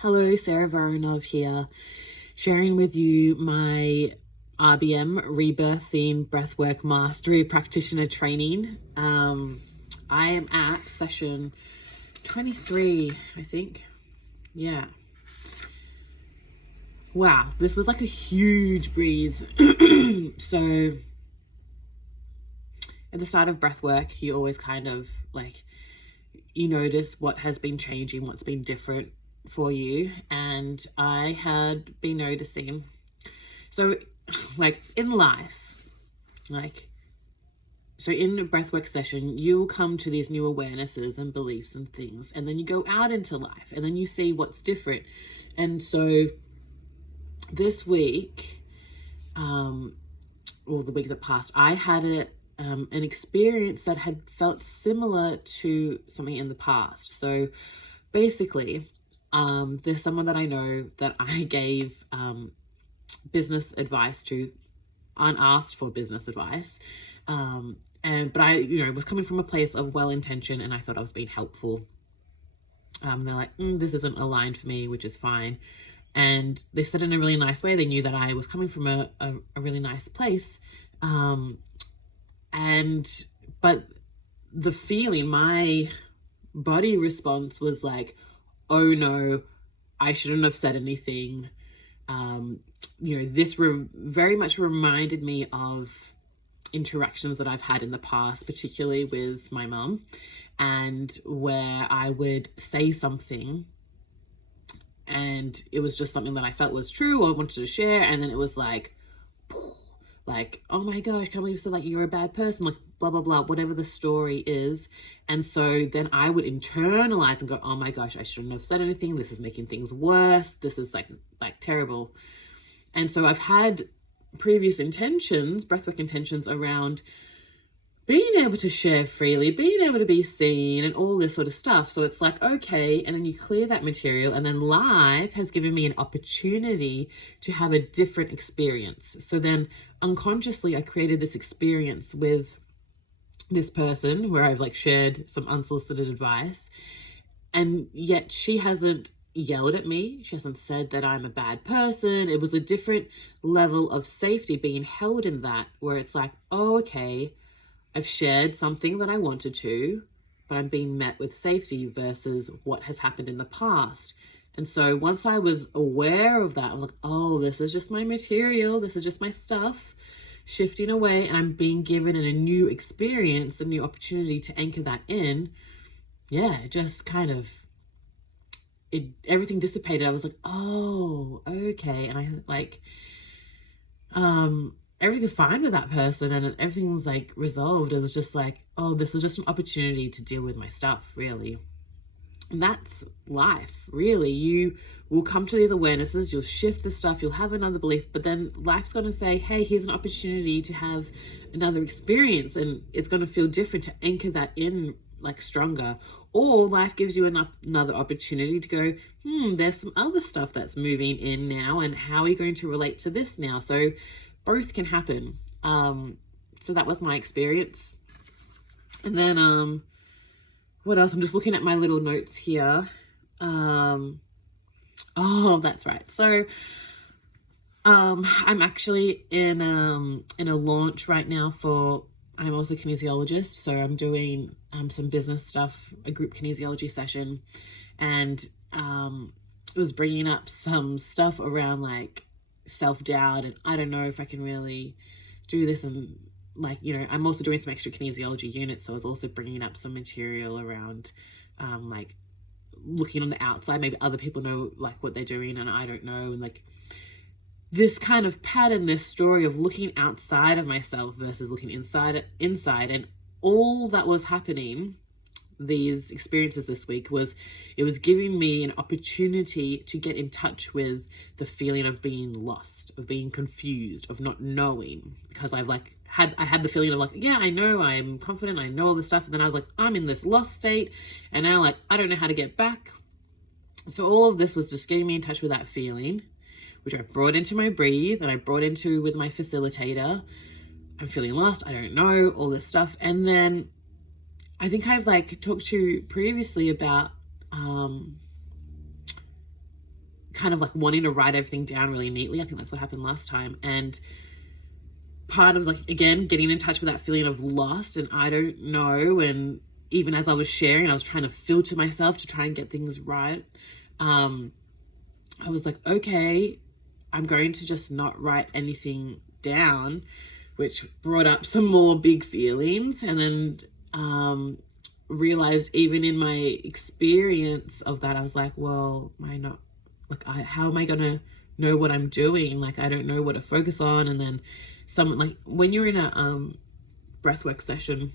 Hello, Sarah Voronov here, sharing with you my RBM, Rebirthing Breathwork Mastery practitioner training. I am at session 23, I think. Yeah. Wow, this was like a huge breathe. So at the start of breathwork, you always kind of like, you notice what has been changing, what's been different for you. And I had been noticing, so like in life, so in a breathwork session, you'll come to these new awarenesses and beliefs and things, and then you go out into life and then you see what's different. And so this week, or the week that passed, I had an experience that had felt similar to something in the past. So basically, there's someone that I know that I gave business advice to, unasked for business advice. But I, was coming from a place of well-intention, and I thought I was being helpful. They're like, this isn't aligned for me, which is fine. And they said in a really nice way. They knew that I was coming from a really nice place. But the feeling, my body response was like, oh no, I shouldn't have said anything. This very much reminded me of interactions that I've had in the past, particularly with my mum, and where I would say something and it was just something that I felt was true or wanted to share, and then it was like, oh my gosh, can't believe you said, like, you're a bad person, like, blah blah blah, whatever the story is. And so then I would internalize and go, oh my gosh, I shouldn't have said anything, this is making things worse, this is like terrible. And so I've had previous intentions, breathwork intentions, around being able to share freely, being able to be seen, and all this sort of stuff. So it's like, okay, and then you clear that material, and then life has given me an opportunity to have a different experience. So then unconsciously I created this experience with this person where I've like shared some unsolicited advice, and yet she hasn't yelled at me, she hasn't said that I'm a bad person. It was a different level of safety being held in that, where it's like, oh, okay, I've shared something that I wanted to, but I'm being met with safety versus what has happened in the past. And so once I was aware of that, I was like, oh, this is just my material, this is just my stuff shifting away, and I'm being given a new experience, a new opportunity to anchor that in. Yeah, it just kind of, everything dissipated. I was like, oh, okay. And I like, everything's fine with that person, and everything was like resolved. It was just like, oh, this was just an opportunity to deal with my stuff, really. And that's life, really. You will come to these awarenesses, you'll shift the stuff, you'll have another belief, but then life's going to say, hey, here's an opportunity to have another experience, and it's going to feel different, to anchor that in like stronger. Or life gives you another opportunity to go, there's some other stuff that's moving in now, and how are you going to relate to this now? So both can happen. So that was my experience. And then what else? I'm just looking at my little notes here. Oh, that's right. So I'm actually in a launch right now for, I'm also a kinesiologist, so I'm doing some business stuff, a group kinesiology session, and it was bringing up some stuff around like self-doubt, and I don't know if I can really do this. And like, I'm also doing some extra kinesiology units, so I was also bringing up some material around like looking on the outside. Maybe other people know like what they're doing and I don't know, and like this kind of pattern, this story of looking outside of myself versus looking inside. And all that was happening, these experiences this week, was it was giving me an opportunity to get in touch with the feeling of being lost, of being confused, of not knowing, because I had the feeling of like, yeah, I know, I'm confident, I know all this stuff, and then I was like, I'm in this lost state, and now like I don't know how to get back. So all of this was just getting me in touch with that feeling, which I brought into my breathe, and I brought into with my facilitator. I'm feeling lost, I don't know, all this stuff. And then I think I've like talked to you previously about kind of like wanting to write everything down really neatly. I think that's what happened last time. And part of like, again, getting in touch with that feeling of lost and I don't know. And even as I was sharing, I was trying to filter myself to try and get things right. I was like, okay, I'm going to just not write anything down, which brought up some more big feelings. And then realized even in my experience of that, I was like, well, how am I going to know what I'm doing? Like, I don't know what to focus on. And then someone, like when you're in a breathwork session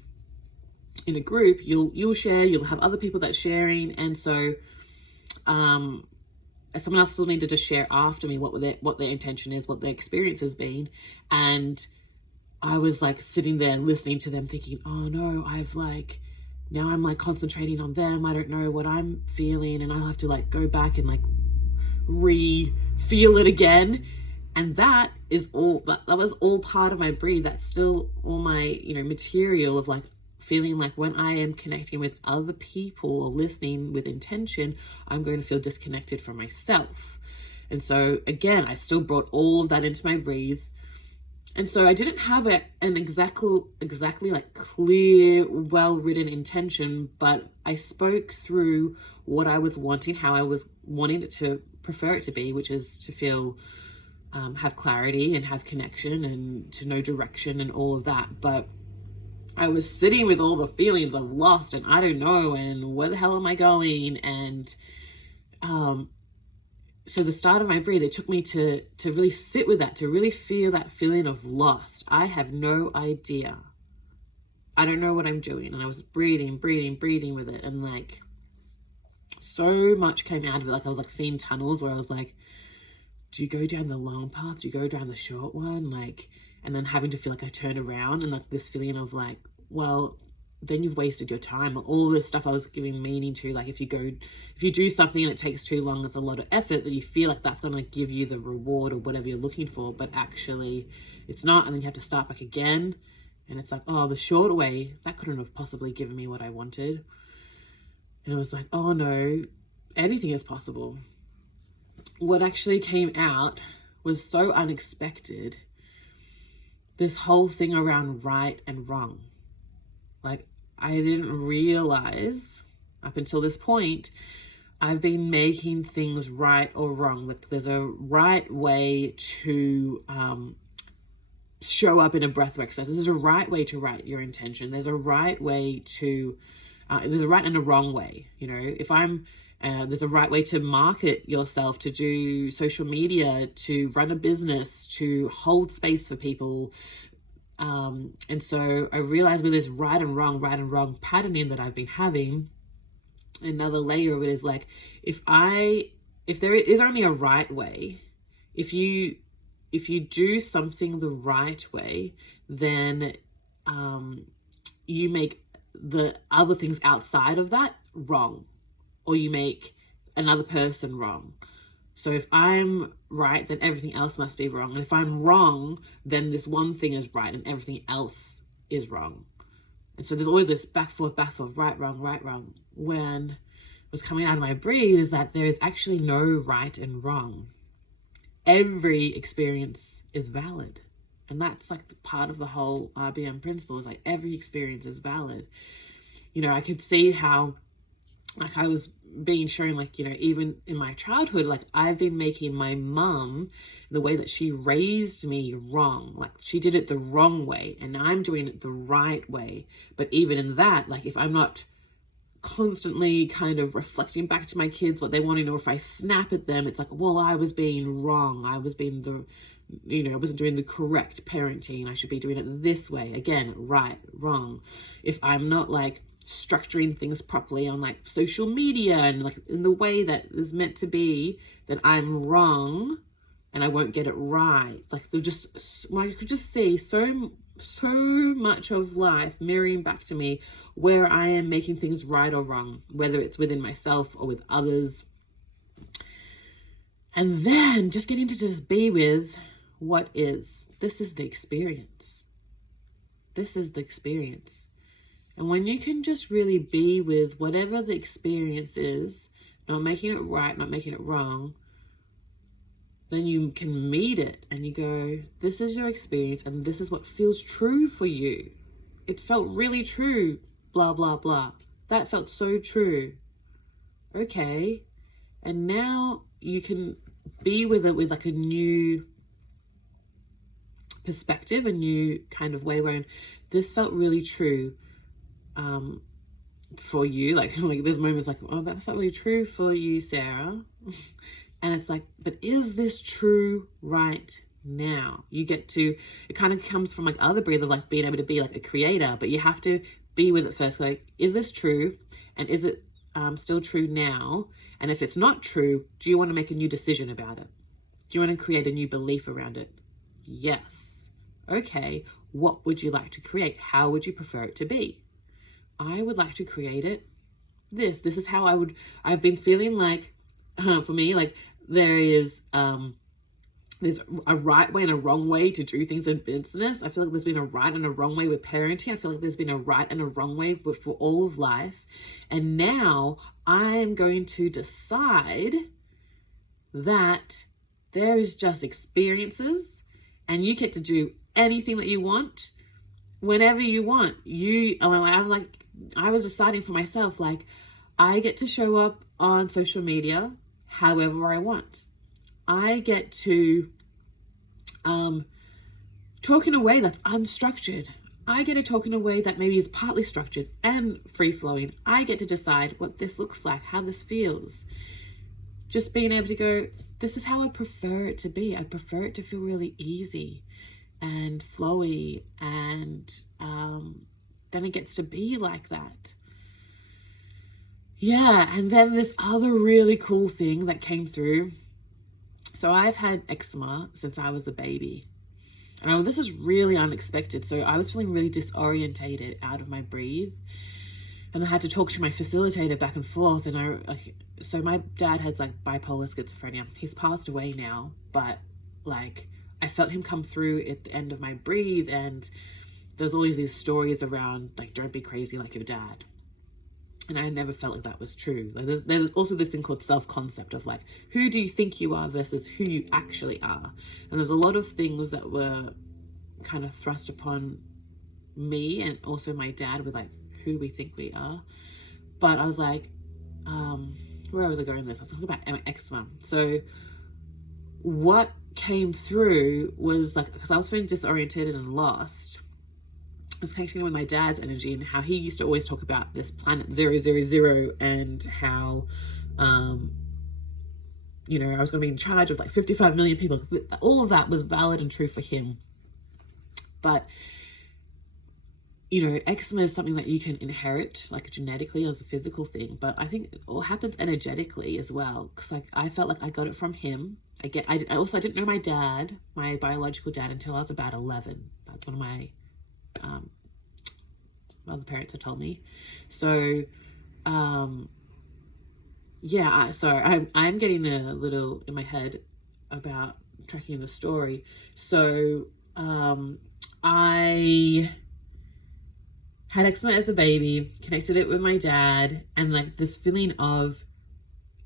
in a group, you'll share, you'll have other people that's sharing. And so someone else still needed to share after me what their intention is, what their experience has been. And I was like sitting there listening to them thinking, oh no, now I'm like concentrating on them. I don't know what I'm feeling, and I'll have to like go back and like feel it again. And that was all part of my breathe. That's still all my, material of like feeling like when I am connecting with other people or listening with intention, I'm going to feel disconnected from myself. And so again, I still brought all of that into my breathe. And so I didn't have an exactly like clear, well-written intention, but I spoke through what I was wanting, how I was wanting it to prefer it to be, which is to feel, have clarity and have connection and to know direction and all of that. But I was sitting with all the feelings of lost and I don't know and where the hell am I going? And so the start of my breathe, it took me to really sit with that, to really feel that feeling of lost. I have no idea. I don't know what I'm doing. And I was breathing with it. And like so much came out of it. Like I was like seeing tunnels where I was like, do you go down the long path? Do you go down the short one? Like, and then having to feel like I turned around and like this feeling of like, well, then you've wasted your time. All this stuff I was giving meaning to, like if you do something and it takes too long, it's a lot of effort, that you feel like that's going to give you the reward or whatever you're looking for, but actually it's not. And then you have to start back again. And it's like, oh, the short way, that couldn't have possibly given me what I wanted. And it was like, oh no, anything is possible. What actually came out was so unexpected. This whole thing around right and wrong. Like, I didn't realize up until this point, I've been making things right or wrong. Like there's a right way to show up in a breathwork session. There's a right way to write your intention. There's a right way to, there's a right and a wrong way. If I'm, there's a right way to market yourself, to do social media, to run a business, to hold space for people. And so I realized with this right and wrong patterning that I've been having, another layer of it is like, if there is only a right way, if you do something the right way, then you make the other things outside of that wrong, or you make another person wrong. So if I'm right, then everything else must be wrong. And if I'm wrong, then this one thing is right and everything else is wrong. And so there's always this back forth, right, wrong. When what's coming out of my breathe is that there is actually no right and wrong. Every experience is valid. And that's like part of the whole RBM principle, is like every experience is valid. I could see how, like I was being shown, like, even in my childhood, like I've been making my mum, the way that she raised me, wrong. Like she did it the wrong way and I'm doing it the right way. But even in that, like if I'm not constantly kind of reflecting back to my kids what they want to know, if I snap at them, it's like, well, I was being wrong. I was being I wasn't doing the correct parenting. I should be doing it this way. Again, right, wrong. If I'm not like structuring things properly on like social media and like in the way that is meant to be, then I'm wrong and I won't get it right. Like I could just see so much of life mirroring back to me where I am making things right or wrong, whether it's within myself or with others. And then just getting to just be with what is. This is the experience. This is the experience. And when you can just really be with whatever the experience is, not making it right, not making it wrong, then you can meet it and you go, this is your experience and this is what feels true for you. It felt really true, blah, blah, blah. That felt so true. Okay. And now you can be with it with like a new perspective, a new kind of way where this felt really true for you. Like there's moments like, oh, that felt really true for you, Sarah. And it's like, but is this true right now? You get to, it kind of comes from like other breath of like being able to be like a creator, but you have to be with it first. Like, is this true? And is it still true now? And if it's not true, do you want to make a new decision about it? Do you want to create a new belief around it? Yes. Okay. What would you like to create? How would you prefer it to be? I would like to create it this is how I've been feeling like, for me, like there's a right way and a wrong way to do things in business. I feel like there's been a right and a wrong way with parenting. I feel like there's been a right and a wrong way for all of life. And now I'm going to decide that there is just experiences and you get to do anything that you want whenever you want. I was deciding for myself, like, I get to show up on social media however I want. I get to talk in a way that's unstructured. I get to talk in a way that maybe is partly structured and free-flowing. I get to decide what this looks like, how this feels. Just being able to go, this is how I prefer it to be. I prefer it to feel really easy and flowy, and then it gets to be like that. Yeah, and then this other really cool thing that came through. So I've had eczema since I was a baby. And this is really unexpected. So I was feeling really disorientated out of my breathe. And I had to talk to my facilitator back and forth. And so my dad has like bipolar schizophrenia. He's passed away now, but like I felt him come through at the end of my breathe. And there's always these stories around like, don't be crazy like your dad. And I never felt like that was true. Like there's also this thing called self-concept of like, who do you think you are versus who you actually are? And there's a lot of things that were kind of thrust upon me and also my dad with like who we think we are. But I was like, where was I going with this? I was talking about eczema. So what came through was like, because I was feeling disoriented and lost, I was connecting with my dad's energy and how he used to always talk about this planet 000 and how, you know, I was going to be in charge of like 55 million people. All of that was valid and true for him. But, you know, eczema is something that you can inherit like genetically as a physical thing. But I think it all happens energetically as well. Because like I felt like I got it from him. I didn't know my dad, my biological dad, until I was about 11. That's one of my other parents had told me. So yeah, sorry, I'm getting a little in my head about tracking the story. So I had eczema as a baby, connected it with my dad, and like this feeling of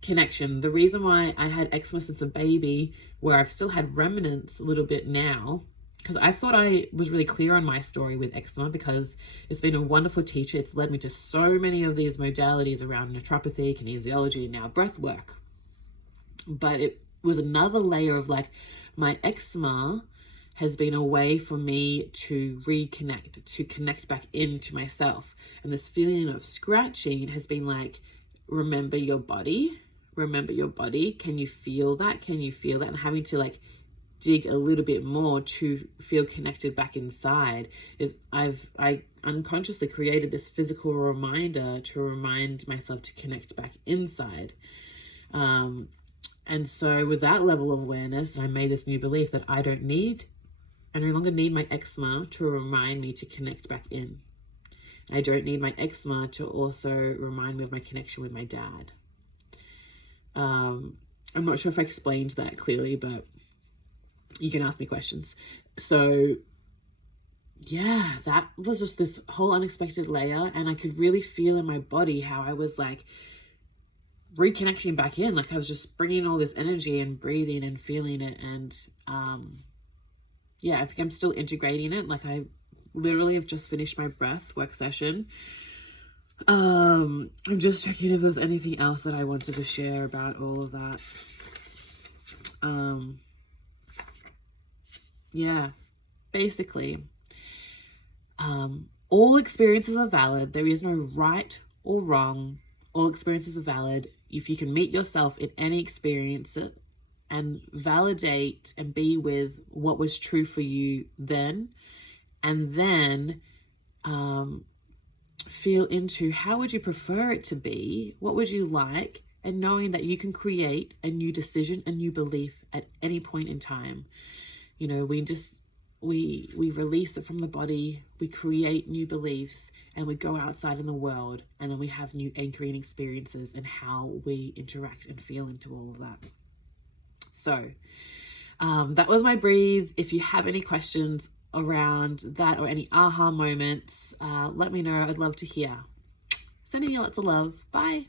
connection. The reason why I had eczema since a baby, where I've still had remnants a little bit now, because I thought I was really clear on my story with eczema, because it's been a wonderful teacher. It's led me to so many of these modalities around naturopathy, kinesiology, and now breath work. But it was another layer of like, my eczema has been a way for me to reconnect, to connect back into myself. And this feeling of scratching has been like, remember your body, remember your body. Can you feel that? Can you feel that? And having to like dig a little bit more to feel connected back inside. I unconsciously created this physical reminder to remind myself to connect back inside. And so with that level of awareness, I made this new belief that I no longer need my eczema to remind me to connect back in. I don't need my eczema to also remind me of my connection with my dad. I'm not sure if I explained that clearly, but you can ask me questions. So yeah, that was just this whole unexpected layer, and I could really feel in my body how I was like reconnecting back in. Like I was just bringing all this energy and breathing and feeling it. And yeah, I think I'm still integrating it. Like I literally have just finished my breath work session. I'm just checking if there's anything else that I wanted to share about all of that. Yeah, basically, all experiences are valid. There is no right or wrong. All experiences are valid. If you can meet yourself in any experience and validate and be with what was true for you then, and then feel into how would you prefer it to be, what would you like, and knowing that you can create a new decision, a new belief at any point in time. You know, we release it from the body, we create new beliefs, and we go outside in the world, and then we have new anchoring experiences and how we interact and feel into all of that. So that was my breathe. If you have any questions around that or any aha moments, let me know. I'd love to hear. Sending you lots of love. Bye.